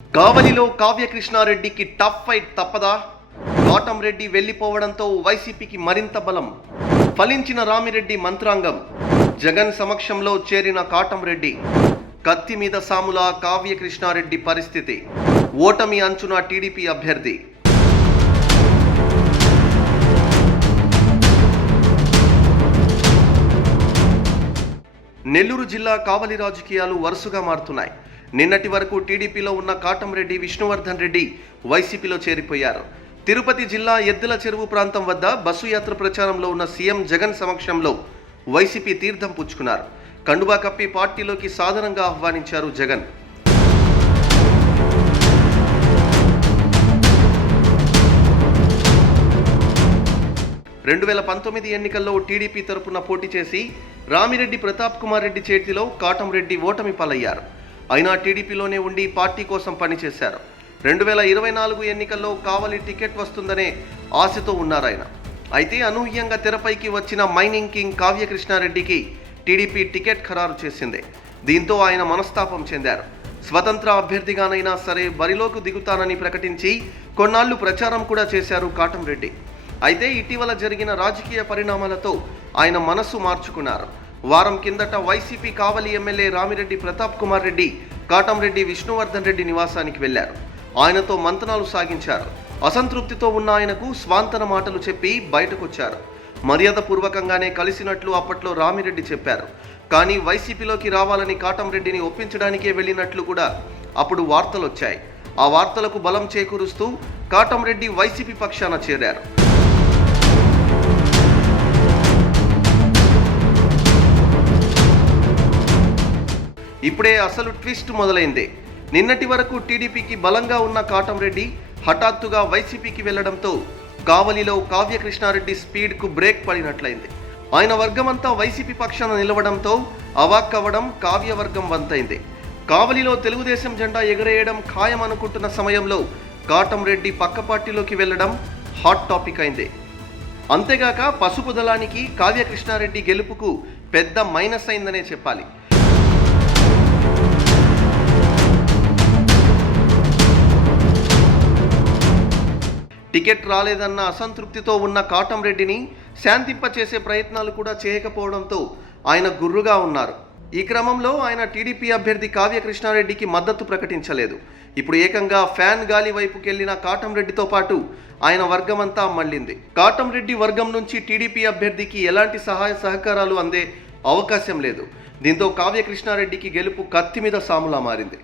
కావలిలో కావ్యకృష్ణారెడ్డికి tough fight తప్పదా? కాటంరెడ్డి వెళ్లిపోవడంతో వైసీపీకి మరింత బలం. ఫలించిన రామిరెడ్డి మంత్రాంగం. జగన్ సమక్షంలో చేరిన కాటంరెడ్డి. కత్తి మీద సాముల కావ్యకృష్ణారెడ్డి పరిస్థితి. ఓటమి అంచున టీడీపీ అభ్యర్థి. నెల్లూరు జిల్లా కావలి రాజకీయాలు వరుసగా మారుతున్నాయి. నిన్నటి వరకు టీడీపీలో ఉన్న కాటంరెడ్డి విష్ణువర్ధన్ రెడ్డి వైసీపీలో చేరిపోయారు. తిరుపతి జిల్లా ఎద్దుల చెరువు ప్రాంతం వద్ద బస్సు యాత్ర ప్రచారంలో ఉన్న సీఎం జగన్ సమక్షంలో వైసీపీ తీర్థం పుచ్చుకున్నారు. కండువా కప్పి పార్టీలోకి సాధారణంగా ఆహ్వానించారు జగన్. రెండు 2019 ఎన్నికల్లో టీడీపీ తరపున పోటీ చేసి రామిరెడ్డి ప్రతాప్ కుమార్ రెడ్డి చేతిలో కాటంరెడ్డి ఓటమి పాలయ్యారు. అయినా టీడీపీలోనే ఉండి పార్టీ కోసం పనిచేశారు. 2024 ఎన్నికల్లో కావలి టికెట్ వస్తుందనే ఆశతో ఉన్నారాయన. అయితే అనూహ్యంగా తెరపైకి వచ్చిన మైనింగ్ కింగ్ కావ్యకృష్ణారెడ్డికి టీడీపీ టికెట్ ఖరారు చేసింది. దీంతో ఆయన మనస్తాపం చెందారు. స్వతంత్ర అభ్యర్థిగానైనా సరే బరిలోకి దిగుతానని ప్రకటించి కొన్నాళ్లు ప్రచారం కూడా చేశారు కాటంరెడ్డి. అయితే ఇటీవల జరిగిన రాజకీయ పరిణామాలతో ఆయన మనస్సు మార్చుకున్నారు. వారం కిందట వైసీపీ కావలి ఎమ్మెల్యే రామిరెడ్డి ప్రతాప్ కుమార్ రెడ్డి కాటంరెడ్డి విష్ణువర్ధన్ రెడ్డి నివాసానికి వెళ్లారు. ఆయనతో మంతనాలు సాగించారు. అసంతృప్తితో ఉన్న ఆయనకు స్వాంతన మాటలు చెప్పి బయటకొచ్చారు. మర్యాదపూర్వకంగానే కలిసినట్లు అప్పట్లో రామిరెడ్డి చెప్పారు. కానీ వైసీపీలోకి రావాలని కాటంరెడ్డిని ఒప్పించడానికే వెళ్ళినట్లు కూడా అప్పుడు వార్తలొచ్చాయి. ఆ వార్తలకు బలం చేకూరుస్తూ కాటంరెడ్డి వైసీపీ పక్షాన చేరారు. ఇప్పుడే అసలు ట్విస్ట్ మొదలైంది. నిన్నటి వరకు టీడీపీకి బలంగా ఉన్న కాటంరెడ్డి హఠాత్తుగా వైసీపీకి వెళ్లడంతో కావలిలో కావ్యకృష్ణారెడ్డి స్పీడ్కు బ్రేక్ పడినట్లయింది. ఆయన వర్గమంతా వైసీపీ పక్షాన నిలవడంతో అవాక్కవ్వడం కావ్యవర్గం వంతైంది. కావలిలో తెలుగుదేశం జెండా ఎగరేయడం ఖాయం అనుకుంటున్న సమయంలో కాటంరెడ్డి పక్క పార్టీలోకి వెళ్లడం హాట్ టాపిక్ అయింది. అంతేగాక పసుపు దళానికి కావ్యకృష్ణారెడ్డి గెలుపుకు పెద్ద మైనస్ అయిందనే చెప్పాలి. టికెట్ రాలేదన్న అసంతృప్తితో ఉన్న కాటంరెడ్డిని శాంతింపచేసే ప్రయత్నాలు కూడా చేయకపోవడంతో ఆయన గుర్రుగా ఉన్నారు. ఈ క్రమంలో ఆయన టీడీపీ అభ్యర్థి కావ్యకృష్ణారెడ్డికి మద్దతు ప్రకటించలేదు. ఇప్పుడు ఏకంగా ఫ్యాన్ గాలి వైపుకెళ్లిన కాటంరెడ్డితో పాటు ఆయన వర్గమంతా మళ్లింది. కాటంరెడ్డి వర్గం నుంచి టీడీపీ అభ్యర్థికి ఎలాంటి సహాయ సహకారాలు అందే అవకాశం లేదు. దీంతో కావ్యకృష్ణారెడ్డికి గెలుపు కత్తి మీద సాములా మారింది.